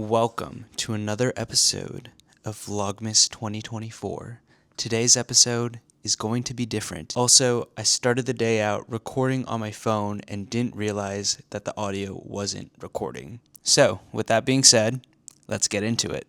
Welcome to another episode of Vlogmas 2024. Today's episode is going to be different. Also, I started the day out recording on my phone and didn't realize that the audio wasn't recording. So, with that being said, let's get into it.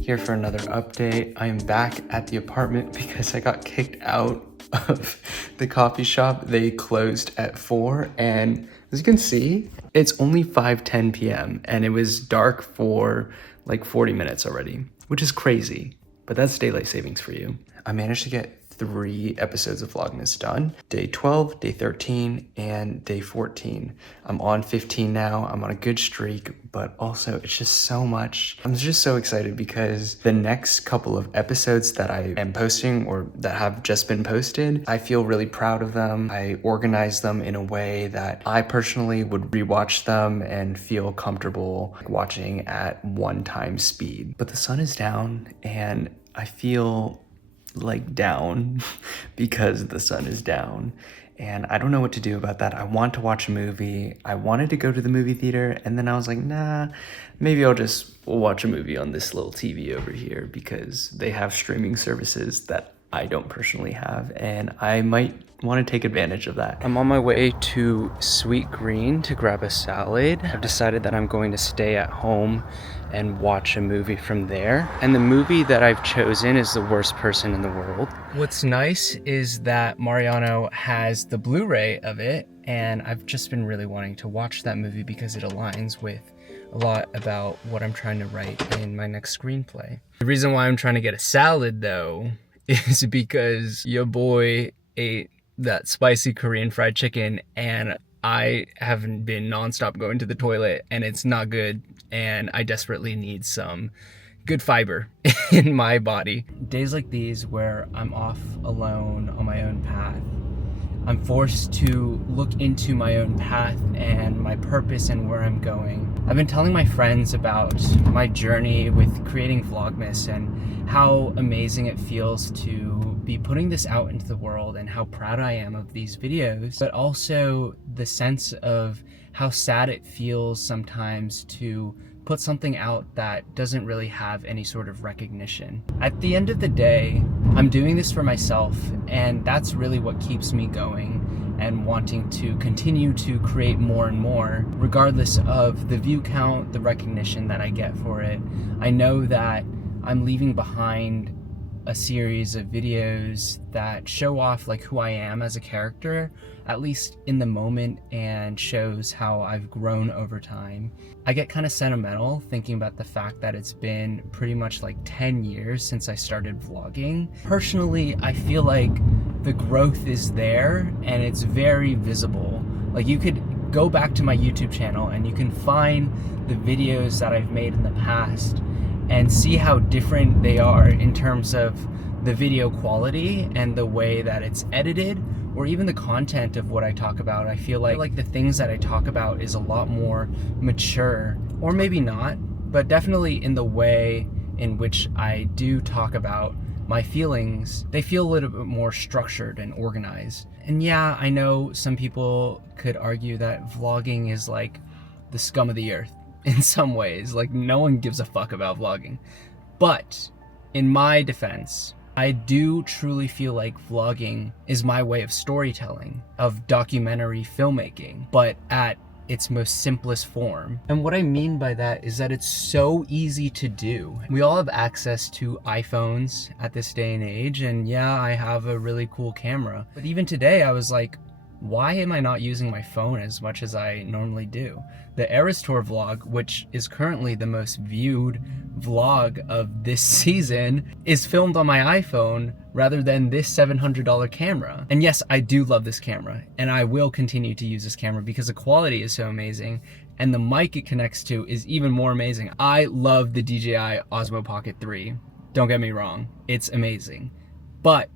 Here for another update. I am back at the apartment because I got kicked out of the coffee shop. They closed at 4, and as you can see, it's only 5:10 p.m. and it was dark for like 40 minutes already, which is crazy, but that's daylight savings for you. I managed to get 3 episodes of Vlogmas done. Day 12, day 13, and day 14. I'm on 15 now. I'm on a good streak, but also it's just so much. I'm just so excited because the next couple of episodes that I am posting or that have just been posted, I feel really proud of them. I organized them in a way that I personally would rewatch them and feel comfortable watching at 1x speed. But the sun is down and I feel like down because the sun is down and I don't know what to do about that. I want to watch a movie. I wanted to go to the movie theater and then I was like, nah, maybe I'll just watch a movie on this little TV over here because they have streaming services that I don't personally have and I might want to take advantage of that. I'm on my way to Sweet Green to grab a salad. I've decided that I'm going to stay at home and watch a movie from there. And the movie that I've chosen is The Worst Person in the World. What's nice is that Mariano has the Blu-ray of it, and I've just been really wanting to watch that movie because it aligns with a lot about what I'm trying to write in my next screenplay. The reason why I'm trying to get a salad though is because your boy ate that spicy Korean fried chicken and I haven't been nonstop going to the toilet and it's not good and I desperately need some good fiber in my body. Days like these where I'm off alone on my own path, I'm forced to look into my own path and my purpose and where I'm going. I've been telling my friends about my journey with creating Vlogmas and how amazing it feels to be putting this out into the world and how proud I am of these videos, but also the sense of how sad it feels sometimes to put something out that doesn't really have any sort of recognition. At the end of the day, I'm doing this for myself, and that's really what keeps me going and wanting to continue to create more and more, regardless of the view count, the recognition that I get for it. I know that I'm leaving behind a series of videos that show off like who I am as a character, at least in the moment, and shows how I've grown over time. I get kind of sentimental thinking about the fact that it's been pretty much like 10 years since I started vlogging. Personally, I feel like the growth is there and it's very visible. Like you could go back to my YouTube channel and you can find the videos that I've made in the past and see how different they are in terms of the video quality and the way that it's edited, or even the content of what I talk about. I feel like the things that I talk about is a lot more mature, or maybe not, but definitely in the way in which I do talk about my feelings, they feel a little bit more structured and organized. And yeah, I know some people could argue that vlogging is like the scum of the earth in some ways, like no one gives a fuck about vlogging. But in my defense, I do truly feel like vlogging is my way of storytelling, of documentary filmmaking, but at its most simplest form. And what I mean by that is that it's so easy to do. We all have access to iPhones at this day and age, and yeah, I have a really cool camera. But even today, I was like, why am I not using my phone as much as I normally do? The Eras Tour vlog, which is currently the most viewed vlog of this season, is filmed on my iPhone rather than this $700 camera. And yes, I do love this camera, and I will continue to use this camera because the quality is so amazing, and the mic it connects to is even more amazing. I love the DJI Osmo Pocket 3. Don't get me wrong, it's amazing. But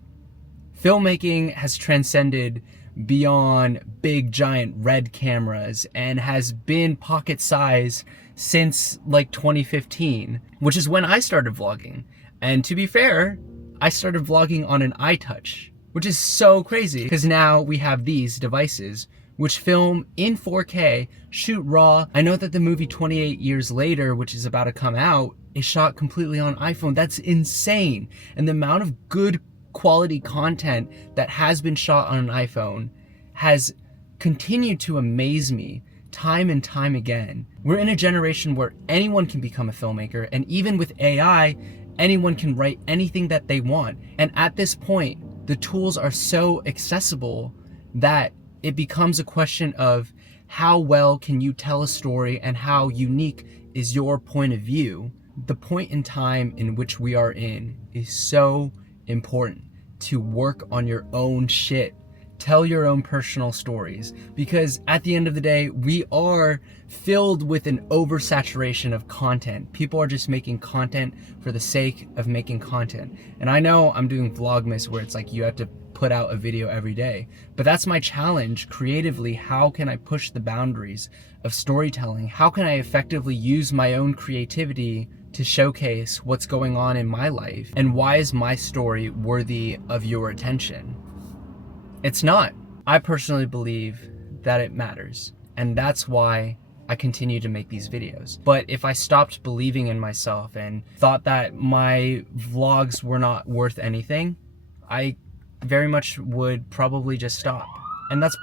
filmmaking has transcended beyond big giant red cameras and has been pocket size since like 2015, which is when I started vlogging. And to be fair, I started vlogging on an iTouch, which is so crazy because now we have these devices which film in 4K, shoot raw. I know that the movie 28 Years Later, which is about to come out, is shot completely on iPhone. That's insane. And the amount of good quality content that has been shot on an iPhone has continued to amaze me time and time again. We're in a generation where anyone can become a filmmaker, and even with AI, anyone can write anything that they want. And at this point, the tools are so accessible that it becomes a question of how well can you tell a story and how unique is your point of view. The point in time in which we are in is so important to work on your own shit. Tell your own personal stories, because at the end of the day, we are filled with an oversaturation of content. People are just making content for the sake of making content. And I know I'm doing Vlogmas where it's like you have to put out a video every day, but that's my challenge creatively. How can I push the boundaries of storytelling? How can I effectively use my own creativity to showcase what's going on in my life? And why is my story worthy of your attention? It's not. I personally believe that it matters, and that's why I continue to make these videos. But if I stopped believing in myself and thought that my vlogs were not worth anything, I very much would probably just stop. And that's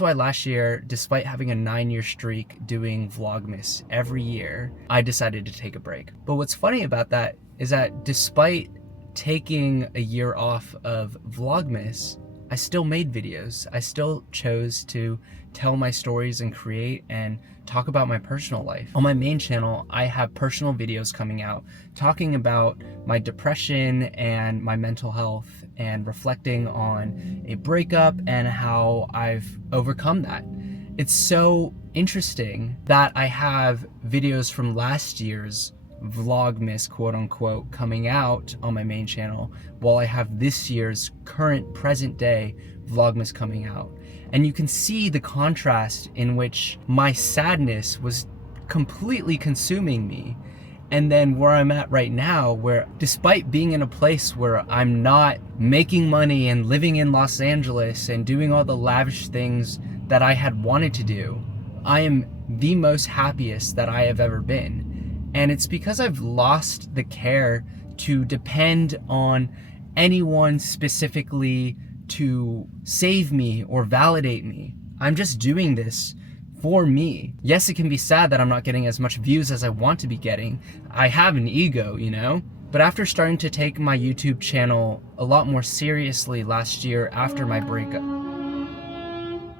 why last year, despite having a 9-year streak doing Vlogmas every year, I decided to take a break. But what's funny about that is that despite taking a year off of Vlogmas, I still made videos. I still chose to tell my stories and create and talk about my personal life. On my main channel, I have personal videos coming out talking about my depression and my mental health and reflecting on a breakup and how I've overcome that. It's so interesting that I have videos from last year's Vlogmas, quote unquote, coming out on my main channel, while I have this year's current present day Vlogmas coming out. And you can see the contrast in which my sadness was completely consuming me, and then where I'm at right now, where despite being in a place where I'm not making money and living in Los Angeles and doing all the lavish things that I had wanted to do, I am the most happiest that I have ever been. And it's because I've lost the care to depend on anyone specifically to save me or validate me. I'm just doing this for me. Yes, it can be sad that I'm not getting as much views as I want to be getting. I have an ego, you know? But after starting to take my YouTube channel a lot more seriously last year after my breakup,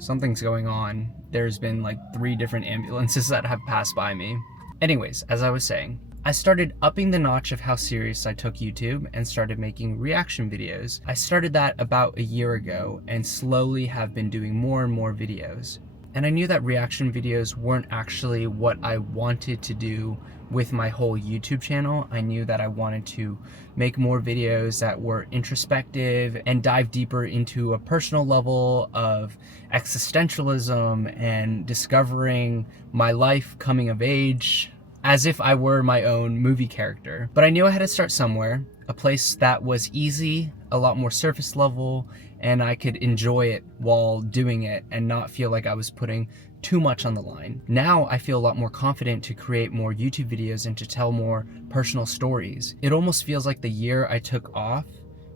something's going on. There's been like 3 different ambulances that have passed by me. Anyways, as I was saying, I started upping the notch of how serious I took YouTube and started making reaction videos. I started that about a year ago and slowly have been doing more and more videos. And I knew that reaction videos weren't actually what I wanted to do with my whole YouTube channel. I knew that I wanted to make more videos that were introspective and dive deeper into a personal level of existentialism and discovering my life coming of age as if I were my own movie character. But I knew I had to start somewhere, a place that was easy, a lot more surface level, and I could enjoy it while doing it and not feel like I was putting too much on the line. Now I feel a lot more confident to create more YouTube videos and to tell more personal stories. It almost feels like the year I took off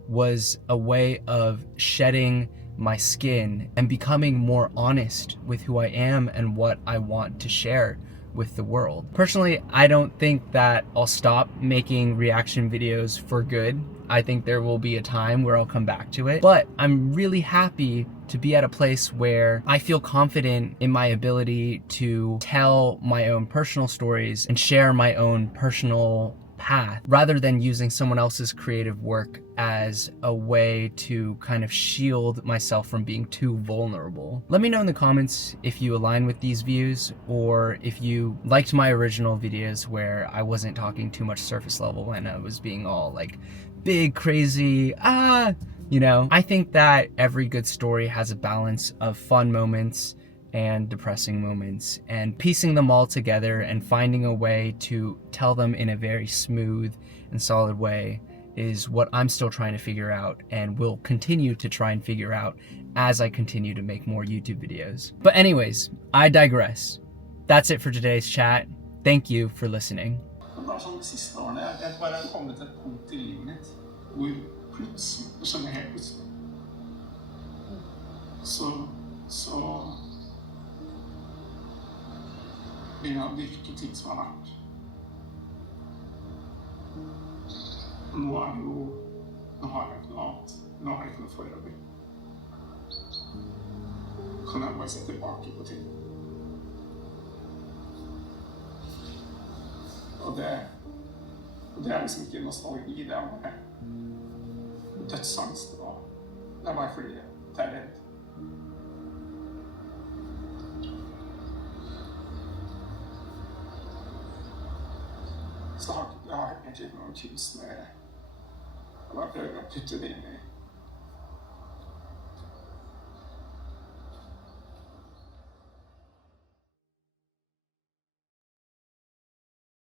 was a way of shedding my skin and becoming more honest with who I am and what I want to share with the world. Personally, I don't think that I'll stop making reaction videos for good. I think there will be a time where I'll come back to it, but I'm really happy to be at a place where I feel confident in my ability to tell my own personal stories and share my own personal path rather than using someone else's creative work as a way to kind of shield myself from being too vulnerable. Let me know in the comments if you align with these views, or if you liked my original videos where I wasn't talking too much surface level and I was being all like big, crazy, you know. I think that every good story has a balance of fun moments and depressing moments, and piecing them all together and finding a way to tell them in a very smooth and solid way is what I'm still trying to figure out, and will continue to try and figure out as I continue to make more YouTube videos. But anyways, I digress. That's it for today's chat. Thank you for listening. Det har virkelig ting som har vært. Nå har jeg ikke noe annet. Nå har jeg ikke noe foreløpig. Kan jeg bare se tilbake på ting. Og det er liksom ikke nostalgi, det er bare dødsangst. Det er bare fordi det er redd. Så jeg har egentlig ikke noen kunst med å prøve å putte det inn i